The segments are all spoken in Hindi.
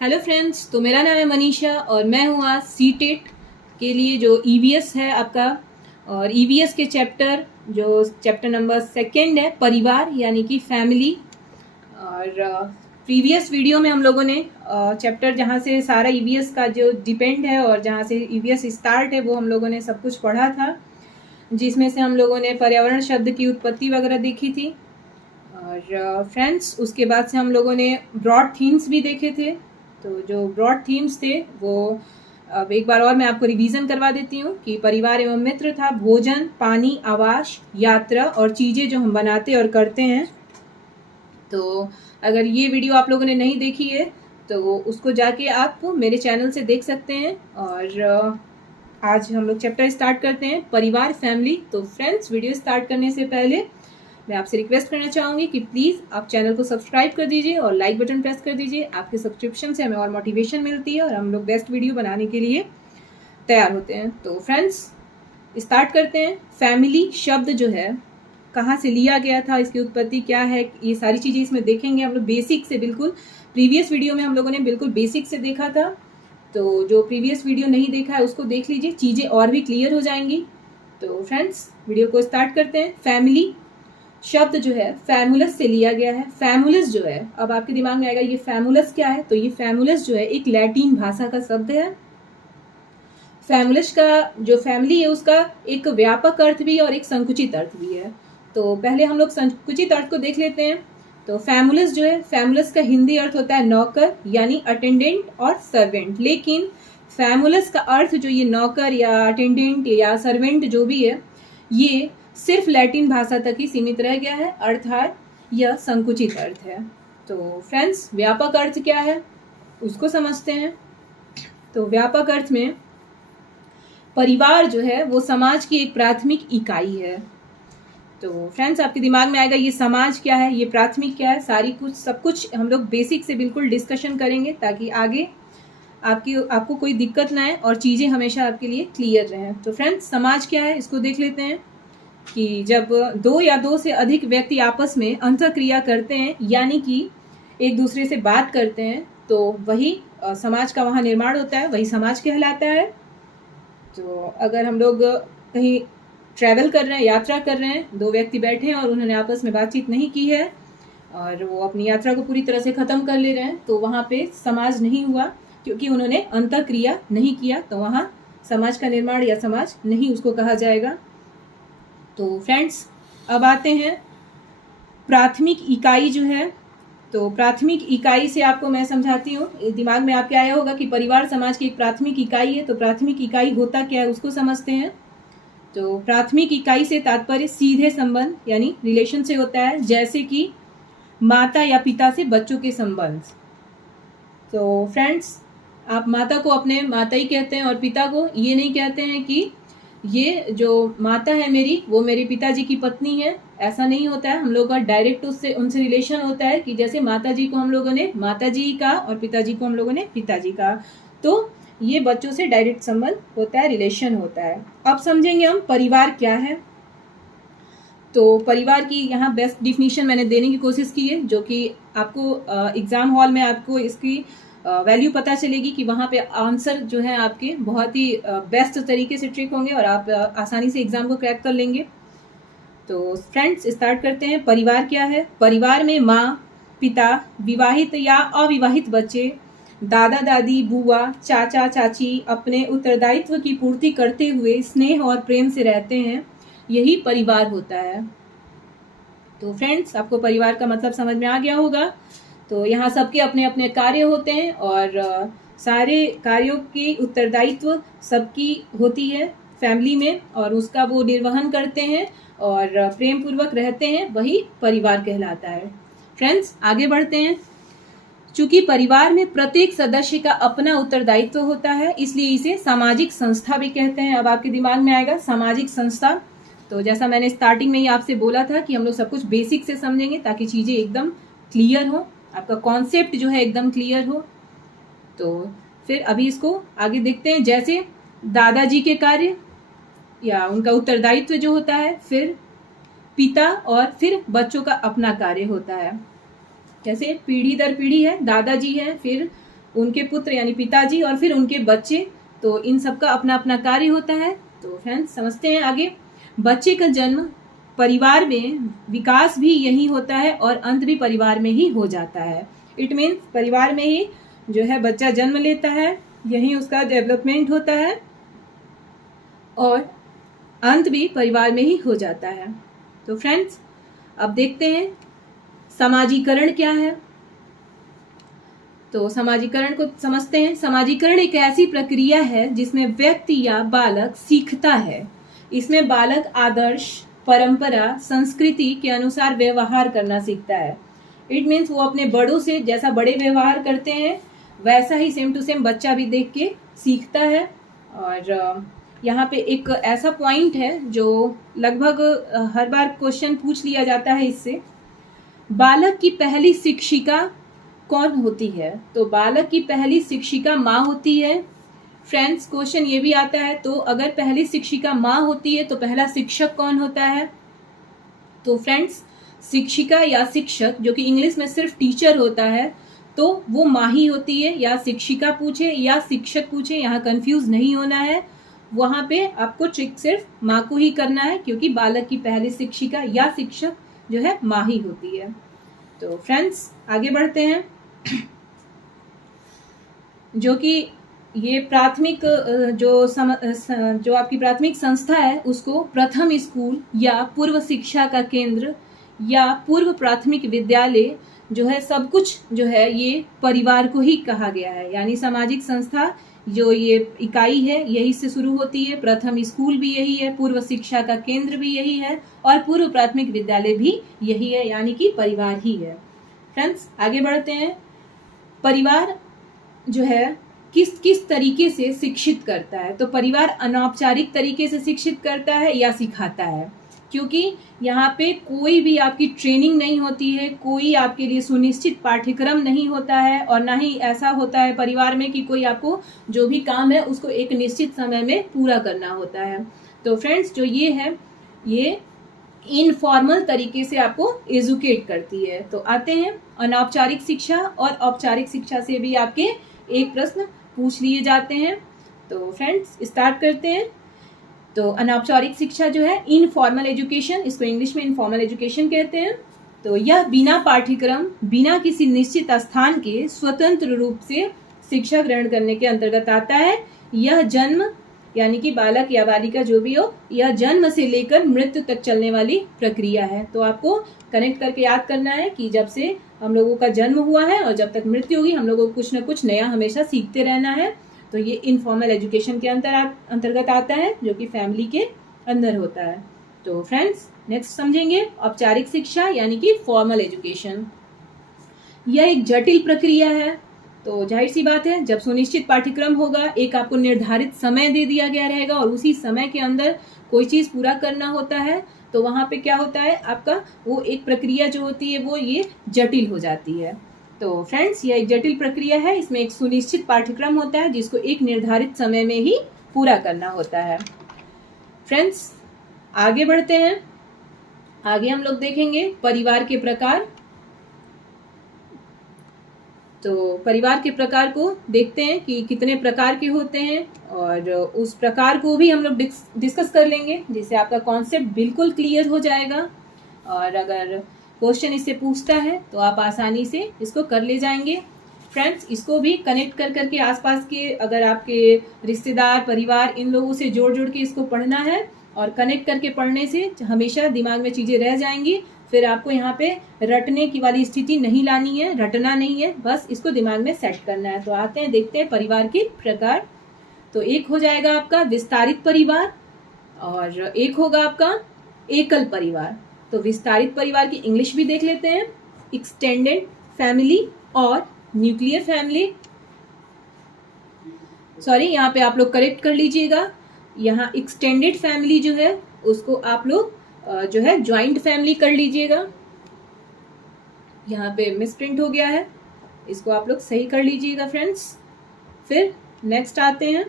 हेलो फ्रेंड्स, तो मेरा नाम है मनीषा और मैं हूँ आज सीटेट के लिए जो ईवीएस है आपका। और ईवीएस के चैप्टर नंबर 2 है परिवार यानी कि फैमिली। और प्रीवियस वीडियो में हम लोगों ने चैप्टर जहाँ से सारा ईवीएस का जो डिपेंड है और जहाँ से ईवीएस स्टार्ट है वो हम लोगों ने सब कुछ पढ़ा था, जिसमें से हम लोगों ने पर्यावरण शब्द की उत्पत्ति वगैरह देखी थी। और फ्रेंड्स, उसके बाद से हम लोगों ने ब्रॉड थीम्स भी देखे थे। तो जो ब्रॉड थीम्स थे वो अब एक बार और मैं आपको रिवीजन करवा देती हूँ कि परिवार एवं मित्र था भोजन, पानी, आवास, यात्रा और चीज़ें जो हम बनाते और करते हैं। तो अगर ये वीडियो आप लोगों ने नहीं देखी है तो उसको जाके आप मेरे चैनल से देख सकते हैं। और आज हम लोग चैप्टर स्टार्ट करते हैं परिवार फैमिली। तो फ्रेंड्स, वीडियो स्टार्ट करने से पहले मैं आपसे रिक्वेस्ट करना चाहूँगी कि प्लीज़ आप चैनल को सब्सक्राइब कर दीजिए और लाइक बटन प्रेस कर दीजिए। आपके सब्सक्रिप्शन से हमें और मोटिवेशन मिलती है और हम लोग बेस्ट वीडियो बनाने के लिए तैयार होते हैं। तो फ्रेंड्स, स्टार्ट करते हैं। फैमिली शब्द जो है कहाँ से लिया गया था, इसकी उत्पत्ति क्या है, ये सारी चीज़ें इसमें देखेंगे हम लोग बेसिक से। बिल्कुल प्रीवियस वीडियो में हम लोगों ने बिल्कुल बेसिक से देखा था, तो जो प्रीवियस वीडियो नहीं देखा है उसको देख लीजिए, चीज़ें और भी क्लियर हो जाएंगी। तो फ्रेंड्स, वीडियो को स्टार्ट करते हैं। फैमिली शब्द जो है फैमुलस से लिया गया है। फैमुलस जो है, अब आपके दिमाग में आएगा ये फैमुलस क्या है, तो ये फैमुलस जो है एक लैटिन भाषा का शब्द है। फैमुलस का जो फैमिली है उसका एक व्यापक अर्थ भी और एक संकुचित अर्थ भी है। तो पहले हम लोग संकुचित अर्थ को देख लेते हैं। तो फैमुलस जो है, फैमुलस का हिंदी अर्थ होता है नौकर यानी अटेंडेंट और सर्वेंट। लेकिन फैमुलस का अर्थ जो ये नौकर या अटेंडेंट या सर्वेंट जो भी है, ये सिर्फ लैटिन भाषा तक ही सीमित रह गया है, अर्थात यह संकुचित अर्थ है। तो फ्रेंड्स, व्यापक अर्थ क्या है उसको समझते हैं। तो व्यापक अर्थ में परिवार जो है वो समाज की एक प्राथमिक इकाई है। तो फ्रेंड्स, आपके दिमाग में आएगा ये समाज क्या है, ये प्राथमिक क्या है, सब कुछ हम लोग बेसिक से बिल्कुल डिस्कशन करेंगे ताकि आगे आपको कोई दिक्कत ना आए और चीज़ें हमेशा आपके लिए क्लियर रहें। तो फ्रेंड्स, समाज क्या है इसको देख लेते हैं कि जब दो या दो से अधिक व्यक्ति आपस में अंतःक्रिया करते हैं यानी कि एक दूसरे से बात करते हैं, तो वही समाज का वहाँ निर्माण होता है, वही समाज कहलाता है। तो अगर हम लोग कहीं ट्रैवल कर रहे हैं, यात्रा कर रहे हैं, दो व्यक्ति बैठे हैं और उन्होंने आपस में बातचीत नहीं की है और वो अपनी यात्रा को पूरी तरह से ख़त्म कर ले रहे हैं, तो वहाँ पे समाज नहीं हुआ, क्योंकि उन्होंने अंतःक्रिया नहीं किया। तो वहाँ समाज का निर्माण या समाज नहीं उसको कहा जाएगा। तो फ्रेंड्स, अब आते हैं प्राथमिक इकाई जो है। तो प्राथमिक इकाई से आपको मैं समझाती हूँ। दिमाग में आपके आया होगा कि परिवार समाज की एक प्राथमिक इकाई है, तो प्राथमिक इकाई होता क्या है उसको समझते हैं। तो प्राथमिक इकाई से तात्पर्य सीधे संबंध यानी रिलेशन से होता है, जैसे कि माता या पिता से बच्चों के संबंध। तो फ्रेंड्स, आप माता को अपने माता ही कहते हैं और पिता को ये नहीं कहते हैं कि ये जो माता है मेरी वो मेरे पिताजी की पत्नी है, ऐसा नहीं होता है। हम लोग का डायरेक्ट उनसे रिलेशन होता है कि जैसे माता जी को हम लोगों ने माता जी का और पिताजी को हम लोगों ने पिताजी का। तो ये बच्चों से डायरेक्ट संबंध होता है, रिलेशन होता है। अब समझेंगे हम परिवार क्या है। तो परिवार की यहाँ बेस्ट डिफिनीशन मैंने देने की कोशिश की है, जो कि आपको एग्जाम हॉल में आपको इसकी वैल्यू पता चलेगी कि वहाँ पे आंसर जो है आपके बहुत ही बेस्ट तरीके से ट्रिक होंगे और आप आसानी से एग्जाम को क्रैक कर लेंगे। तो फ्रेंड्स, स्टार्ट करते हैं। परिवार क्या है। परिवार में माँ, पिता, विवाहित या अविवाहित बच्चे, दादा दादी, बुआ, चाचा चाची अपने उत्तरदायित्व की पूर्ति करते हुए स्नेह और प्रेम से रहते हैं, यही परिवार होता है। तो फ्रेंड्स, आपको परिवार का मतलब समझ में आ गया होगा। तो यहाँ सबके अपने अपने कार्य होते हैं और सारे कार्यों की उत्तरदायित्व सबकी होती है फैमिली में और उसका वो निर्वहन करते हैं और प्रेम पूर्वक रहते हैं, वही परिवार कहलाता है। फ्रेंड्स, आगे बढ़ते हैं। चूंकि परिवार में प्रत्येक सदस्य का अपना उत्तरदायित्व होता है, इसलिए इसे सामाजिक संस्था भी कहते हैं। अब आपके दिमाग में आएगा सामाजिक संस्था। तो जैसा मैंने स्टार्टिंग में ही आपसे बोला था कि हम लोग सब कुछ बेसिक से समझेंगे ताकि चीज़ें एकदम क्लियर हो, आपका कॉन्सेप्ट जो है एकदम क्लियर हो। तो फिर अभी इसको आगे देखते हैं। जैसे दादाजी के कार्य या उनका उत्तरदायित्व जो होता है, फिर पिता और फिर बच्चों का अपना कार्य होता है। जैसे पीढ़ी दर पीढ़ी है, दादाजी है, फिर उनके पुत्र यानी पिताजी और फिर उनके बच्चे। तो इन सब का अपना अपना कार्य होता है। तो फ्रेंड्स समझते हैं आगे। बच्चे का जन्म परिवार में, विकास भी यही होता है और अंत भी परिवार में ही हो जाता है। इट मीन्स परिवार में ही जो है बच्चा जन्म लेता है, यही उसका डेवलपमेंट होता है और अंत भी परिवार में ही हो जाता है। तो फ्रेंड्स अब देखते हैं समाजीकरण क्या है। तो समाजीकरण को समझते हैं। समाजीकरण एक ऐसी प्रक्रिया है जिसमें व्यक्ति या बालक सीखता है। इसमें बालक आदर्श, परंपरा, संस्कृति के अनुसार व्यवहार करना सीखता है। इट मीन्स वो अपने बड़ों से जैसा बड़े व्यवहार करते हैं वैसा ही सेम टू सेम बच्चा भी देख के सीखता है। और यहाँ पे एक ऐसा पॉइंट है जो लगभग हर बार क्वेश्चन पूछ लिया जाता है इससे, बालक की पहली शिक्षिका कौन होती है? तो बालक की पहली शिक्षिका माँ होती है। फ्रेंड्स क्वेश्चन ये भी आता है, तो अगर पहली शिक्षिका माँ होती है तो पहला शिक्षक कौन होता है? तो फ्रेंड्स शिक्षिका या शिक्षक, जो कि इंग्लिश में सिर्फ टीचर होता है, तो वो माँ ही होती है। या शिक्षिका पूछे या शिक्षक पूछे, यहाँ कंफ्यूज नहीं होना है। वहां पे आपको ट्रिक सिर्फ माँ को ही करना है, क्योंकि बालक की पहली शिक्षिका या शिक्षक जो है माँ ही होती है। तो फ्रेंड्स आगे बढ़ते हैं। जो कि ये प्राथमिक जो आपकी प्राथमिक संस्था है उसको प्रथम स्कूल या पूर्व शिक्षा का केंद्र या पूर्व प्राथमिक विद्यालय जो है, सब कुछ जो है ये परिवार को ही कहा गया है। यानी सामाजिक संस्था जो ये इकाई है यही से शुरू होती है। प्रथम स्कूल भी यही है, पूर्व शिक्षा का केंद्र भी यही है और पूर्व प्राथमिक विद्यालय भी यही है, यानी कि परिवार ही है। फ्रेंड्स आगे बढ़ते हैं। परिवार जो है किस किस तरीके से शिक्षित करता है? तो परिवार अनौपचारिक तरीके से शिक्षित करता है या सिखाता है, क्योंकि यहाँ पे कोई भी आपकी ट्रेनिंग नहीं होती है, कोई आपके लिए सुनिश्चित पाठ्यक्रम नहीं होता है और ना ही ऐसा होता है परिवार में कि कोई आपको जो भी काम है उसको एक निश्चित समय में पूरा करना होता है। तो फ्रेंड्स जो ये है ये इनफॉर्मल तरीके से आपको एजुकेट करती है। तो आते हैं अनौपचारिक शिक्षा और औपचारिक शिक्षा से भी आपके एक प्रश्न पूछ लिए जाते हैं। तो फ्रेंड्स स्टार्ट करते हैं। तो अनौपचारिक शिक्षा जो है इनफॉर्मल एजुकेशन, इसको इंग्लिश में इनफॉर्मल एजुकेशन कहते हैं। तो यह बिना पाठ्यक्रम, बिना किसी निश्चित स्थान के स्वतंत्र रूप से शिक्षा ग्रहण करने के अंतर्गत आता है। यह जन्म यानी कि बालक या बालिका जो भी हो, यह जन्म से लेकर मृत्यु तक चलने वाली प्रक्रिया है। तो आपको कनेक्ट करके याद करना है कि जब से हम लोगों का जन्म हुआ है और जब तक मृत्यु होगी हम लोगों को कुछ न कुछ नया हमेशा सीखते रहना है। तो ये इनफॉर्मल एजुकेशन के अंतर्गत आता है, जो कि फैमिली के अंदर होता है। तो फ्रेंड्स नेक्स्ट समझेंगे औपचारिक शिक्षा यानी कि फॉर्मल एजुकेशन। यह एक जटिल प्रक्रिया है। तो जाहिर सी बात है, जब सुनिश्चित पाठ्यक्रम होगा, एक आपको निर्धारित समय दे दिया गया रहेगा और उसी समय के अंदर कोई चीज पूरा करना होता है, तो वहां पे क्या होता है आपका वो एक प्रक्रिया जो होती है वो ये जटिल हो जाती है। तो फ्रेंड्स यह एक जटिल प्रक्रिया है, इसमें एक सुनिश्चित पाठ्यक्रम होता है जिसको एक निर्धारित समय में ही पूरा करना होता है। फ्रेंड्स आगे बढ़ते हैं। आगे हम लोग देखेंगे परिवार के प्रकार। तो परिवार के प्रकार को देखते हैं कि कितने प्रकार के होते हैं और उस प्रकार को भी हम लोग डिस्कस कर लेंगे, जिससे आपका कॉन्सेप्ट बिल्कुल क्लियर हो जाएगा। और अगर क्वेश्चन इससे पूछता है तो आप आसानी से इसको कर ले जाएंगे। फ्रेंड्स इसको भी कनेक्ट कर करके आसपास के अगर आपके रिश्तेदार, परिवार, इन लोगों से जोड़ जोड़ के इसको पढ़ना है और कनेक्ट करके पढ़ने से हमेशा दिमाग में चीज़ें रह जाएंगी। फिर आपको यहाँ पे रटने की वाली स्थिति नहीं लानी है, रटना नहीं है, बस इसको दिमाग में सेट करना है। तो आते हैं देखते हैं परिवार के प्रकार। तो एक हो जाएगा आपका विस्तारित परिवार और एक होगा आपका एकल परिवार। तो विस्तारित परिवार की इंग्लिश भी देख लेते हैं, एक्सटेंडेड फैमिली और न्यूक्लियर फैमिली। सॉरी यहाँ पे आप लोग करेक्ट कर लीजिएगा, यहाँ एक्सटेंडेड फैमिली जो है उसको आप लोग जो है ज्वाइंट फैमिली कर लीजिएगा। यहाँ पे मिसप्रिंट हो गया है, इसको आप लोग सही कर लीजिएगा फ्रेंड्स। फिर नेक्स्ट आते हैं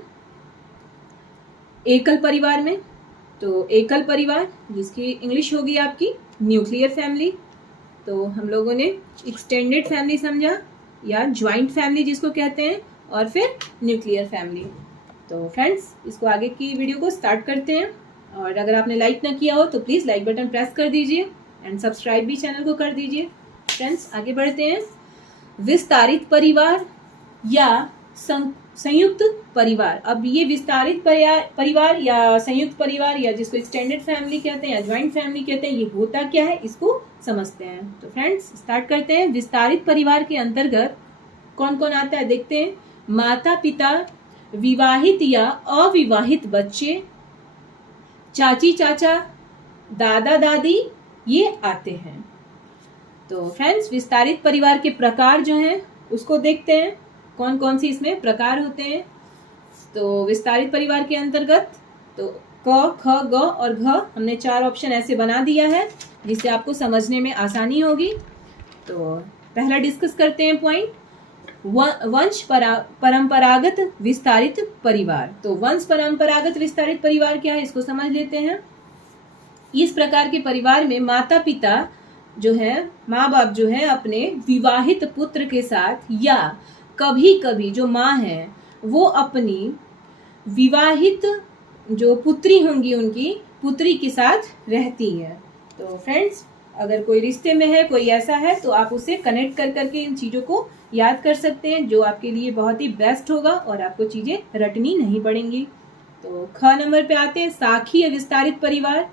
एकल परिवार में। तो एकल परिवार जिसकी इंग्लिश होगी आपकी न्यूक्लियर फैमिली। तो हम लोगों ने एक्सटेंडेड फैमिली समझा, या ज्वाइंट फैमिली जिसको कहते हैं, और फिर न्यूक्लियर फैमिली। तो फ्रेंड्स, इसको आगे की वीडियो को स्टार्ट करते हैं। और अगर आपने लाइक ना किया हो तो प्लीज़ लाइक बटन प्रेस कर दीजिए एंड सब्सक्राइब भी चैनल को कर दीजिए। फ्रेंड्स, आगे बढ़ते हैं। विस्तारित परिवार या संयुक्त परिवार। अब ये विस्तारित परिवार या संयुक्त परिवार या जिसको एक्सटेंडेड फैमिली कहते हैं या ज्वाइंट फैमिली कहते हैं, ये होता क्या है इसको समझते हैं। तो फ्रेंड्स, स्टार्ट करते हैं। विस्तारित परिवार के अंतर्गत कौन कौन आता है देखते हैं। माता पिता, विवाहित या अविवाहित बच्चे, चाची चाचा, दादा दादी, ये आते हैं। तो फ्रेंड्स, विस्तारित परिवार के प्रकार जो हैं उसको देखते हैं, कौन कौन सी इसमें प्रकार होते हैं। तो विस्तारित परिवार के अंतर्गत तो क, ख, ग और घ हमने 4 ऑप्शन ऐसे बना दिया है जिससे आपको समझने में आसानी होगी। तो पहला डिस्कस करते हैं पॉइंट, वंश परंपरागत विस्तारित परिवार। तो वंश परंपरागत विस्तारित परिवार क्या है इसको समझ लेते हैं। इस प्रकार के परिवार में माता पिता जो है, माँ बाप जो है, अपने विवाहित पुत्र के साथ या कभी कभी जो माँ है वो अपनी विवाहित जो पुत्री होंगी उनकी पुत्री के साथ रहती है। तो फ्रेंड्स, अगर कोई रिश्ते में है, कोई ऐसा है, तो आप उसे कनेक्ट कर करके इन चीज़ों को याद कर सकते हैं, जो आपके लिए बहुत ही बेस्ट होगा और आपको चीज़ें रटनी नहीं पड़ेंगी। तो ख नंबर पे आते हैं, साखी या विस्तारित परिवार।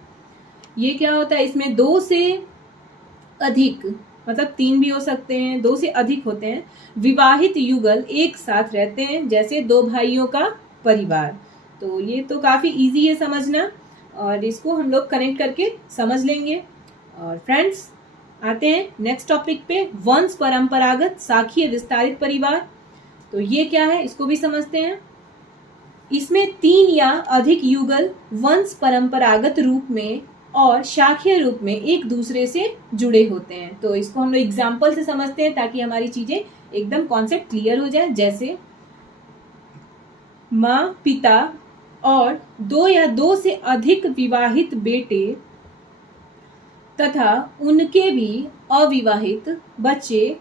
ये क्या होता है, इसमें 2 से अधिक, मतलब 3 भी हो सकते हैं, 2 से अधिक होते हैं, विवाहित युगल एक साथ रहते हैं, जैसे 2 भाइयों का परिवार। तो ये तो काफ़ी इजी है समझना और इसको हम लोग कनेक्ट करके समझ लेंगे। और फ्रेंड्स, आते हैं नेक्स्ट टॉपिक पे, वंश परंपरागत शाखीय विस्तारित परिवार। तो ये क्या है इसको भी समझते हैं। इसमें 3 या अधिक युगल वंश परंपरागत रूप में और शाखीय रूप में एक दूसरे से जुड़े होते हैं। तो इसको हम लोग एग्जाम्पल से समझते हैं ताकि हमारी चीजें एकदम कॉन्सेप्ट क्लियर हो जाए। जैसे माँ पिता और 2 या 2 से अधिक विवाहित बेटे तथा उनके भी अविवाहित बच्चे।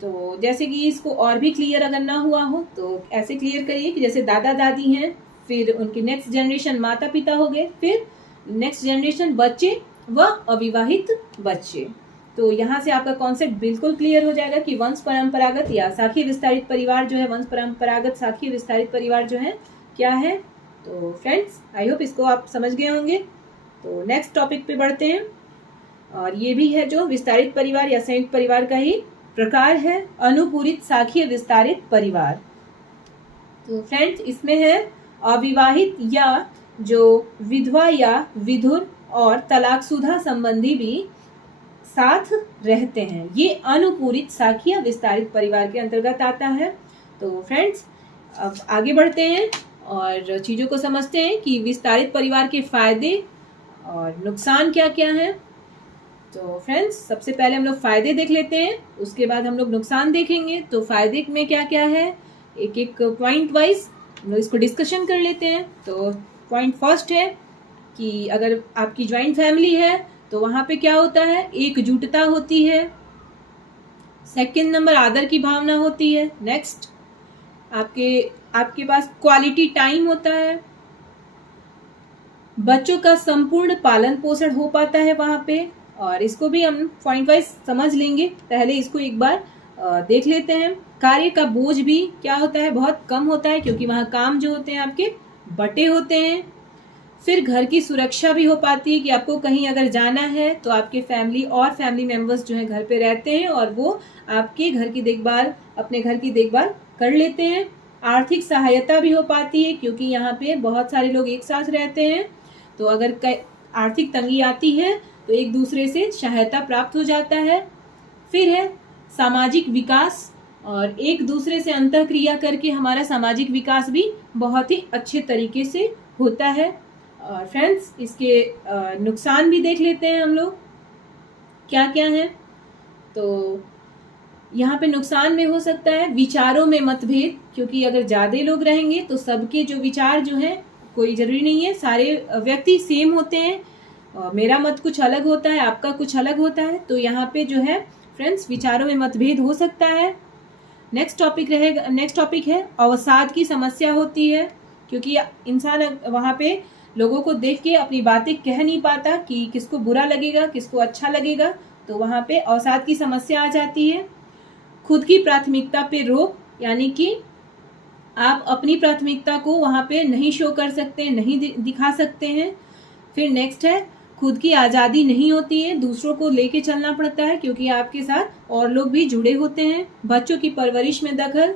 तो जैसे कि इसको और भी क्लियर अगर ना हुआ हो तो ऐसे क्लियर करिए कि जैसे दादा दादी हैं, फिर उनके नेक्स्ट जनरेशन माता पिता हो गए, फिर नेक्स्ट जनरेशन बच्चे व अविवाहित बच्चे। तो यहाँ से आपका कॉन्सेप्ट बिल्कुल क्लियर हो जाएगा कि वंश परंपरागत या शाखीय विस्तारित परिवार जो है, वंश परंपरागत शाखीय विस्तारित परिवार जो है क्या है। तो फ्रेंड्स, आई होप इसको आप समझ गए होंगे। तो नेक्स्ट टॉपिक पे बढ़ते हैं और ये भी है जो विस्तारित परिवार या संयुक्त परिवार का ही प्रकार है, अनुपूरित शाखीय विस्तारित परिवार। तो फ्रेंड्स, इसमें है अविवाहित या जो विधवा या विधुर और तलाकशुदा संबंधी भी साथ रहते हैं, ये अनुपूरित शाखीय विस्तारित परिवार के अंतर्गत आता है। तो फ्रेंड्स, अब आगे बढ़ते हैं और चीज़ों को समझते हैं कि विस्तारित परिवार के फायदे और नुकसान क्या क्या हैं। तो फ्रेंड्स, सबसे पहले हम लोग फायदे देख लेते हैं, उसके बाद हम लोग नुकसान देखेंगे। तो फायदे में क्या क्या है, एक एक पॉइंट वाइज हम लोग इसको डिस्कशन कर लेते हैं। तो पॉइंट फर्स्ट है कि अगर आपकी ज्वाइंट फैमिली है तो वहाँ पे क्या होता है, एकजुटता होती है। सेकंड नंबर, आदर की भावना होती है। नेक्स्ट, आपके पास क्वालिटी टाइम होता है, बच्चों का संपूर्ण पालन पोषण हो पाता है वहाँ पे। और इसको भी हम पॉइंट वाइज समझ लेंगे, पहले इसको एक बार देख लेते हैं। कार्य का बोझ भी क्या होता है, बहुत कम होता है, क्योंकि वहाँ काम जो होते हैं आपके बटे होते हैं। फिर घर की सुरक्षा भी हो पाती है कि आपको कहीं अगर जाना है तो आपके फैमिली मेंबर्स जो है घर पे रहते हैं और वो आपके घर की देखभाल, अपने घर की देखभाल कर लेते हैं। आर्थिक सहायता भी हो पाती है क्योंकि यहाँ पे बहुत सारे लोग एक साथ रहते हैं, तो अगर आर्थिक तंगी आती है तो एक दूसरे से सहायता प्राप्त हो जाता है। फिर है सामाजिक विकास, और एक दूसरे से अंतःक्रिया करके हमारा सामाजिक विकास भी बहुत ही अच्छे तरीके से होता है। और फ्रेंड्स, इसके नुकसान भी देख लेते हैं हम लोग क्या क्या है। तो यहाँ पे नुकसान में हो सकता है विचारों में मतभेद, क्योंकि अगर ज़्यादा लोग रहेंगे तो सबके जो विचार जो हैं, कोई ज़रूरी नहीं है सारे व्यक्ति सेम होते हैं, मेरा मत कुछ अलग होता है, आपका कुछ अलग होता है, तो यहाँ पे जो है फ्रेंड्स विचारों में मतभेद हो सकता है। नेक्स्ट टॉपिक है अवसाद की समस्या होती है, क्योंकि इंसान वहाँ पे लोगों को देख के अपनी बातें कह नहीं पाता कि किसको बुरा लगेगा किसको अच्छा लगेगा, तो वहाँ पे अवसाद की समस्या आ जाती है। खुद की प्राथमिकता पे रोक, यानी कि आप अपनी प्राथमिकता को वहाँ पे नहीं शो कर सकते, नहीं दिखा सकते हैं। फिर नेक्स्ट है खुद की आज़ादी नहीं होती है, दूसरों को लेके चलना पड़ता है क्योंकि आपके साथ और लोग भी जुड़े होते हैं। बच्चों की परवरिश में दखल,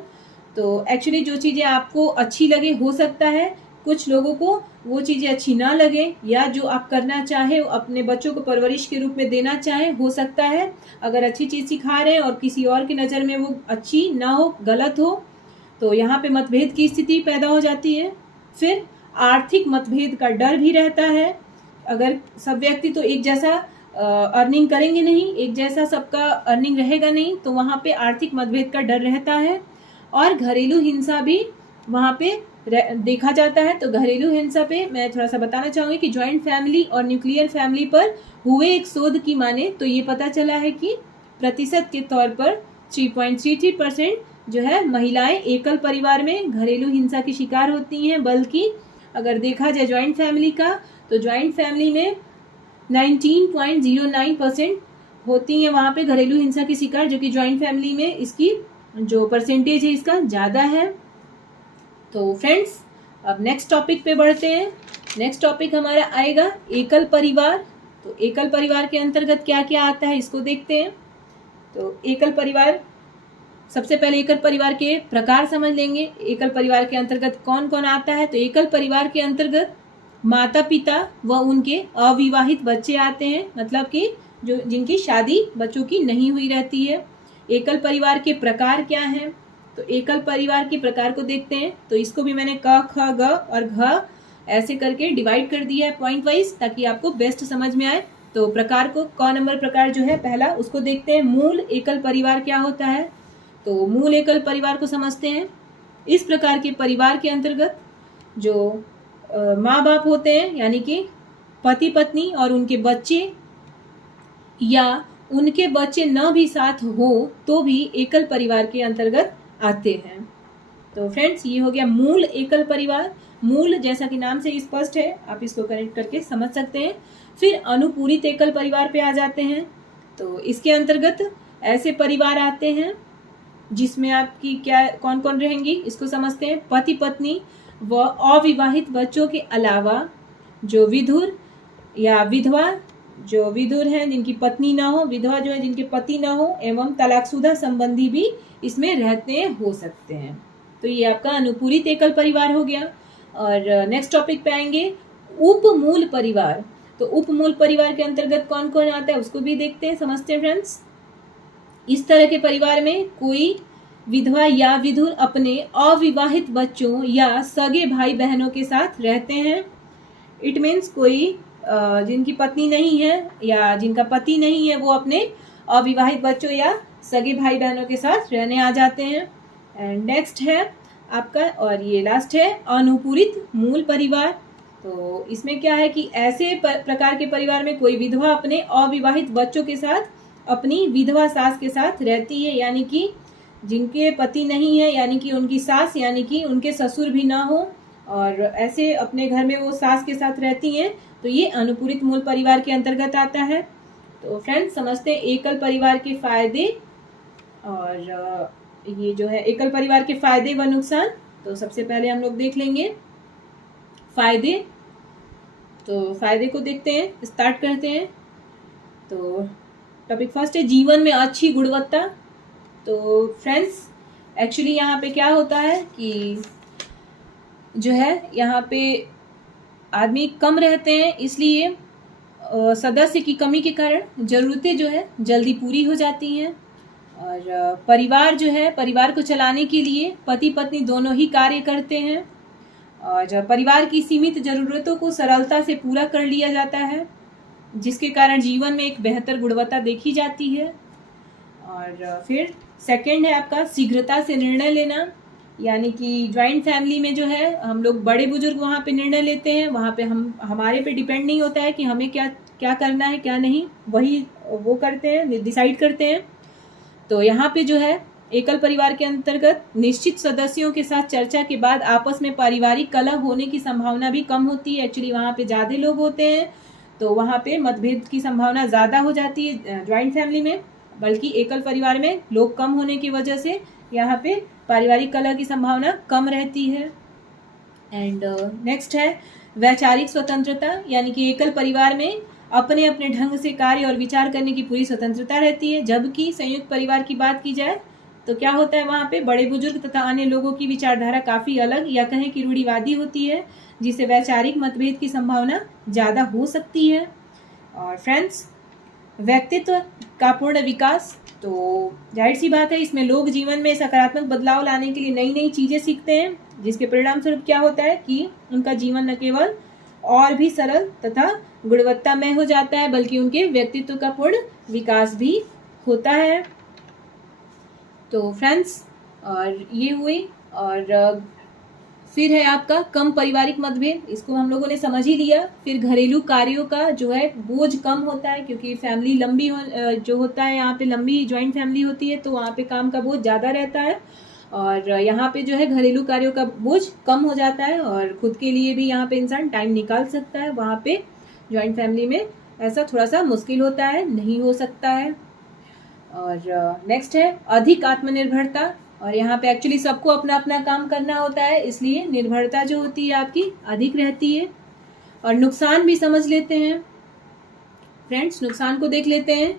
तो एक्चुअली जो चीज़ें आपको अच्छी लगे हो सकता है कुछ लोगों को वो चीज़ें अच्छी ना लगे, या जो आप करना चाहे अपने बच्चों को परवरिश के रूप में देना चाहे हो सकता है अगर अच्छी चीज़ सिखा रहे हैं और किसी और की नज़र में वो अच्छी ना हो, गलत हो, तो यहाँ पे मतभेद की स्थिति पैदा हो जाती है। फिर आर्थिक मतभेद का डर भी रहता है, अगर सब व्यक्ति तो एक जैसा अर्निंग करेंगे नहीं, एक जैसा सबका अर्निंग रहेगा नहीं, तो वहाँ पे आर्थिक मतभेद का डर रहता है। और घरेलू हिंसा भी वहाँ पे देखा जाता है। तो घरेलू हिंसा पे मैं थोड़ा सा बताना चाहूँगी कि जॉइंट फैमिली और न्यूक्लियर फैमिली पर हुए एक शोध की माने तो ये पता चला है कि प्रतिशत के तौर पर 3.33% जो है महिलाएं एकल परिवार में घरेलू हिंसा की शिकार होती हैं, बल्कि अगर देखा जाए जॉइंट फैमिली का तो जॉइंट फैमिली में 19.09% होती हैं वहाँ पे घरेलू हिंसा की शिकार, जो कि जॉइंट फैमिली में इसकी जो परसेंटेज है इसका ज़्यादा है। तो फ्रेंड्स अब नेक्स्ट टॉपिक पे बढ़ते हैं। नेक्स्ट टॉपिक हमारा आएगा एकल परिवार। तो एकल परिवार के अंतर्गत क्या क्या आता है इसको देखते हैं। तो एकल परिवार, सबसे पहले एकल परिवार के प्रकार समझ लेंगे। एकल परिवार के अंतर्गत कौन कौन आता है, तो एकल परिवार के अंतर्गत माता पिता व उनके अविवाहित बच्चे आते हैं, मतलब कि जो जिनकी शादी बच्चों की नहीं हुई रहती है। एकल परिवार के प्रकार क्या हैं, तो एकल परिवार के प्रकार को देखते हैं। तो इसको भी मैंने क ख ग और घ ऐसे करके डिवाइड कर दिया है पॉइंट वाइज, ताकि आपको बेस्ट समझ में आए। तो प्रकार को क नंबर प्रकार जो है पहला उसको देखते हैं, मूल एकल परिवार क्या होता है। तो मूल एकल परिवार को समझते हैं। इस प्रकार के परिवार के अंतर्गत जो माँ बाप होते हैं, यानी कि पति पत्नी और उनके बच्चे, या उनके बच्चे न भी साथ हो तो भी एकल परिवार के अंतर्गत आते हैं। तो फ्रेंड्स ये हो गया मूल एकल परिवार। मूल जैसा कि नाम से स्पष्ट है, आप इसको कनेक्ट करके समझ सकते हैं। फिर अनुपूरित एकल परिवार पे आ जाते हैं। तो इसके अंतर्गत ऐसे परिवार आते हैं जिसमें आपकी क्या कौन कौन रहेंगी इसको समझते हैं। पति पत्नी व अविवाहित बच्चों के अलावा जो विधुर या विधवा, जो विधुर हैं जिनकी पत्नी ना हो, विधवा जो है जिनके पति ना हो, एवं तलाकशुदा संबंधी भी इसमें रहते हो सकते हैं। तो ये आपका अनुपूरित एकल परिवार हो गया। और नेक्स्ट टॉपिक पे आएंगे उपमूल परिवार। तो उपमूल परिवार के अंतर्गत कौन कौन आता है उसको भी देखते हैं, समझते हैं फ्रेंड्स। इस तरह के परिवार में कोई विधवा या विधुर अपने अविवाहित बच्चों या सगे भाई बहनों के साथ रहते हैं। इट मीन्स कोई जिनकी पत्नी नहीं है या जिनका पति नहीं है वो अपने अविवाहित बच्चों या सगे भाई बहनों के साथ रहने आ जाते हैं। एंड नेक्स्ट है आपका, और ये लास्ट है अनुपूरित मूल परिवार। तो इसमें क्या है कि ऐसे प्रकार के परिवार में कोई विधवा अपने अविवाहित बच्चों के साथ अपनी विधवा सास के साथ रहती है, यानी कि जिनके पति नहीं है, यानी कि उनकी सास, यानी कि उनके ससुर भी ना हो, और ऐसे अपने घर में वो सास के साथ रहती हैं, तो ये अनुपूरित मूल परिवार के अंतर्गत आता है। तो फ्रेंड्स समझते हैं एकल परिवार के फायदे, और ये जो है एकल परिवार के फायदे व नुकसान। तो सबसे पहले हम लोग देख लेंगे फायदे। तो फायदे को देखते हैं, स्टार्ट करते हैं। तो टॉपिक फर्स्ट है जीवन में अच्छी गुणवत्ता। तो फ्रेंड्स एक्चुअली यहाँ पे क्या होता है कि जो है यहाँ पे आदमी कम रहते हैं, इसलिए सदस्य की कमी के कारण ज़रूरतें जो है जल्दी पूरी हो जाती हैं। और परिवार जो है, परिवार को चलाने के लिए पति पत्नी दोनों ही कार्य करते हैं, और परिवार की सीमित ज़रूरतों को सरलता से पूरा कर लिया जाता है, जिसके कारण जीवन में एक बेहतर गुणवत्ता देखी जाती है। और फिर सेकंड है आपका शीघ्रता से निर्णय लेना, यानी कि जॉइंट फैमिली में जो है हम लोग बड़े बुजुर्ग वहाँ पे निर्णय लेते हैं, वहाँ पे हमारे पे डिपेंड नहीं होता है कि हमें क्या क्या करना है क्या नहीं, वही वो करते हैं, डिसाइड करते हैं। तो यहाँ पे जो है एकल परिवार के अंतर्गत निश्चित सदस्यों के साथ चर्चा के बाद आपस में पारिवारिक कलह होने की संभावना भी कम होती है। एक्चुअली वहाँ पे ज़्यादा लोग होते हैं तो वहाँ पे मतभेद की संभावना ज़्यादा हो जाती है ज्वाइंट फैमिली में, बल्कि एकल परिवार में लोग कम होने की वजह से यहाँ पे पारिवारिक कलह की संभावना कम रहती है। एंड नेक्स्ट है वैचारिक स्वतंत्रता, यानी कि एकल परिवार में अपने अपने ढंग से कार्य और विचार करने की पूरी स्वतंत्रता रहती है, जबकि संयुक्त परिवार की बात की जाए तो क्या होता है, वहाँ पे बड़े बुजुर्ग तथा अन्य लोगों की विचारधारा काफ़ी अलग या कहें कि रूढ़िवादी होती है, जिससे वैचारिक मतभेद की संभावना ज़्यादा हो सकती है। और फ्रेंड्स, व्यक्तित्व का पूर्ण विकास, तो जाहिर सी बात है इसमें लोग जीवन में सकारात्मक बदलाव लाने के लिए नई नई चीज़ें सीखते हैं, जिसके परिणाम स्वरूप क्या होता है कि उनका जीवन न केवल और भी सरल तथा गुणवत्ता में हो जाता है, बल्कि उनके व्यक्तित्व का पूर्ण विकास भी होता है। तो फ्रेंड्स, और ये हुई, और फिर है आपका कम पारिवारिक मतभेद, इसको हम लोगों ने समझ ही लिया। फिर घरेलू कार्यों का जो है बोझ कम होता है, क्योंकि फैमिली लंबी जो होता है, यहाँ पे लंबी ज्वाइंट फैमिली होती है तो वहाँ पे काम का बोझ ज़्यादा रहता है, और यहाँ पे जो है घरेलू कार्यों का बोझ कम हो जाता है, और खुद के लिए भी यहाँ पे इंसान टाइम निकाल सकता है। वहाँ पे ज्वाइंट फैमिली में ऐसा थोड़ा सा मुश्किल होता है, नहीं हो सकता है। और नेक्स्ट है अधिक आत्मनिर्भरता, और यहाँ पे एक्चुअली सबको अपना अपना काम करना होता है, इसलिए निर्भरता जो होती है आपकी अधिक रहती है। और नुकसान भी समझ लेते हैं फ्रेंड्स, नुकसान को देख लेते हैं।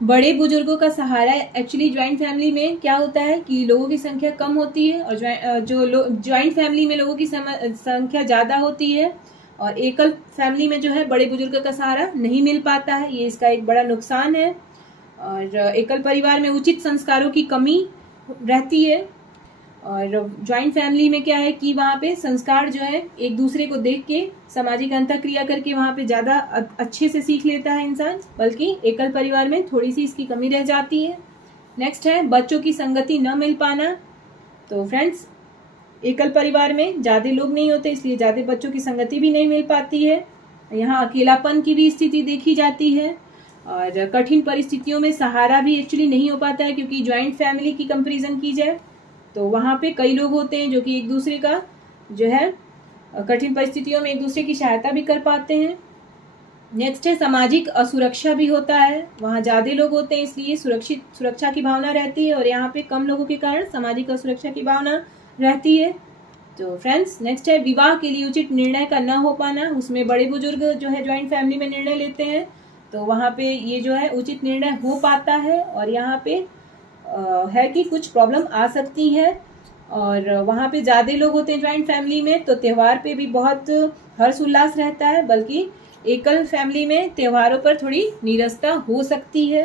बड़े बुजुर्गों का सहारा, एक्चुअली ज्वाइंट फैमिली में क्या होता है कि लोगों की संख्या कम होती है, और ज्वाइंट फैमिली में लोगों की संख्या ज़्यादा होती है, और एकल फैमिली में जो है बड़े बुजुर्ग का सहारा नहीं मिल पाता है, ये इसका एक बड़ा नुकसान है। और एकल परिवार में उचित संस्कारों की कमी रहती है, और ज्वाइंट फैमिली में क्या है कि वहाँ पे संस्कार जो है एक दूसरे को देख के सामाजिक अंतःक्रिया करके वहाँ पे ज़्यादा अच्छे से सीख लेता है इंसान, बल्कि एकल परिवार में थोड़ी सी इसकी कमी रह जाती है। नेक्स्ट है बच्चों की संगति न मिल पाना, तो फ्रेंड्स एकल परिवार में ज़्यादा लोग नहीं होते, इसलिए ज़्यादा बच्चों की संगति भी नहीं मिल पाती है। यहाँ अकेलापन की भी स्थिति देखी जाती है, और कठिन परिस्थितियों में सहारा भी एक्चुअली नहीं हो पाता है, क्योंकि ज्वाइंट फैमिली की कंपैरिजन की जाए तो वहाँ पे कई लोग होते हैं जो कि एक दूसरे का जो है कठिन परिस्थितियों में एक दूसरे की सहायता भी कर पाते हैं। नेक्स्ट है सामाजिक असुरक्षा भी होता है, वहाँ ज़्यादा लोग होते हैं इसलिए सुरक्षा की भावना रहती है, और यहाँ पे कम लोगों के कारण सामाजिक असुरक्षा की भावना रहती है। तो फ्रेंड्स, नेक्स्ट है विवाह के लिए उचित निर्णय का न हो पाना, उसमें बड़े बुजुर्ग जो है ज्वाइंट फैमिली में निर्णय लेते हैं तो वहाँ पे ये जो है उचित निर्णय हो पाता है, और यहाँ पे है कि कुछ प्रॉब्लम आ सकती है, और वहाँ पे ज़्यादा लोग होते हैं ज्वाइंट फैमिली में तो त्यौहार पे भी बहुत हर्ष उल्लास रहता है, बल्कि एकल फैमिली में त्योहारों पर थोड़ी नीरसता हो सकती है।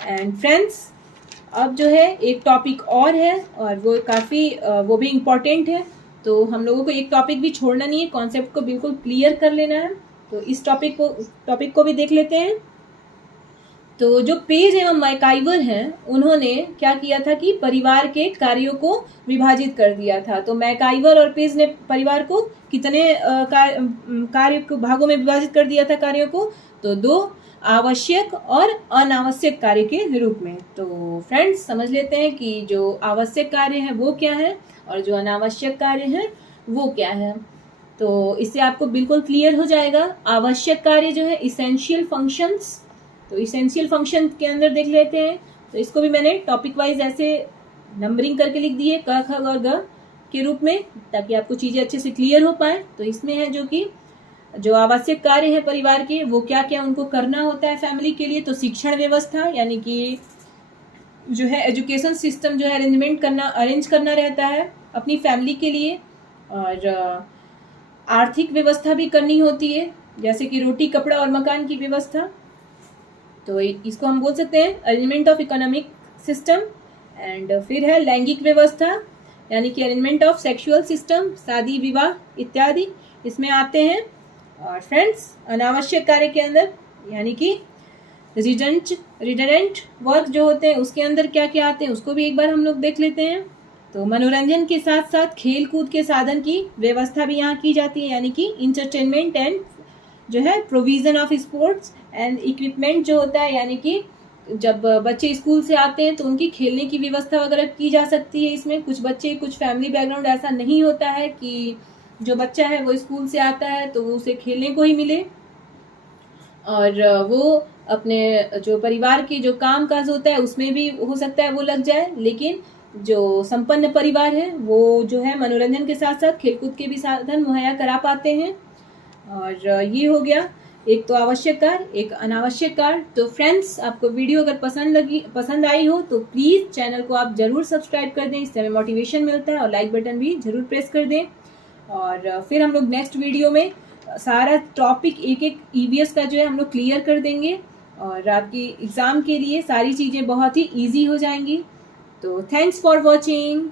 एंड फ्रेंड्स, अब जो है एक टॉपिक और है, और वो काफ़ी वो भी इम्पॉर्टेंट है, तो हम लोगों को एक टॉपिक भी छोड़ना नहीं है, कॉन्सेप्ट को बिल्कुल क्लियर कर लेना है। तो इस टॉपिक को भी देख लेते हैं। तो जो पेज एवं मैकाइवर हैं, उन्होंने क्या किया था कि परिवार के कार्यों को विभाजित कर दिया था। तो मैकाइवर और पेज ने परिवार को कितने कार्य को भागों में विभाजित कर दिया था कार्यों को, तो 2 आवश्यक और अनावश्यक कार्य के रूप में। तो फ्रेंड्स, समझ लेते हैं कि जो आवश्यक कार्य है वो क्या है और जो अनावश्यक कार्य है वो क्या है। तो इससे आपको बिल्कुल क्लियर हो जाएगा। आवश्यक कार्य जो है इसेंशियल फंक्शंस, तो इसेंशियल फंक्शन के अंदर देख लेते हैं। तो इसको भी मैंने टॉपिक वाइज ऐसे नंबरिंग करके लिख दी है, क, ख और ग के रूप में, ताकि आपको चीज़ें अच्छे से क्लियर हो पाए। तो इसमें है जो कि जो आवश्यक कार्य है परिवार के, वो क्या क्या उनको करना होता है फैमिली के लिए। तो शिक्षण व्यवस्था, यानी कि जो है एजुकेशन सिस्टम जो है अरेंज करना रहता है अपनी फैमिली के लिए, और आर्थिक व्यवस्था भी करनी होती है, जैसे कि रोटी कपड़ा और मकान की व्यवस्था। तो इसको हम बोल सकते हैं arrangement of economic system. And फिर है लैंगिक व्यवस्था, यानी कि अरेंजमेंट ऑफ सेक्सुअल सिस्टम, शादी विवाह इत्यादि इसमें आते हैं। और फ्रेंड्स, अनावश्यक कार्य के अंदर यानी कि रिडंडेंट वर्क जो होते हैं उसके अंदर क्या क्या आते हैं उसको भी एक बार हम लोग देख लेते हैं। तो मनोरंजन के साथ साथ खेल कूद के साधन की व्यवस्था भी यहाँ की जाती है, यानी कि इंटरटेनमेंट एंड जो है provision of sports and equipment जो होता है, यानी कि जब बच्चे स्कूल से आते हैं तो उनकी खेलने की व्यवस्था वगैरह की जा सकती है। इसमें कुछ बच्चे, कुछ फैमिली बैकग्राउंड ऐसा नहीं होता है कि जो बच्चा है वो स्कूल से आता है तो उसे खेलने को ही मिले, और वो अपने जो परिवार के जो काम काज होता है उसमें भी हो सकता है वो लग जाए। लेकिन जो संपन्न परिवार है वो जो है मनोरंजन के साथ साथ खेलकूद के भी साधन मुहैया करा पाते हैं। और ये हो गया एक तो आवश्यक कार्य, एक अनावश्यक कार्य। तो फ्रेंड्स, आपको वीडियो अगर पसंद आई हो तो प्लीज़ चैनल को आप ज़रूर सब्सक्राइब कर दें, इससे हमें मोटिवेशन मिलता है, और लाइक बटन भी ज़रूर प्रेस कर दें। और फिर हम लोग नेक्स्ट वीडियो में सारा टॉपिक एक एक ईवीएस का जो है हम लोग क्लियर कर देंगे, और आपकी एग्ज़ाम के लिए सारी चीज़ें बहुत ही ईजी हो जाएंगी। तो थैंक्स फॉर वॉचिंग।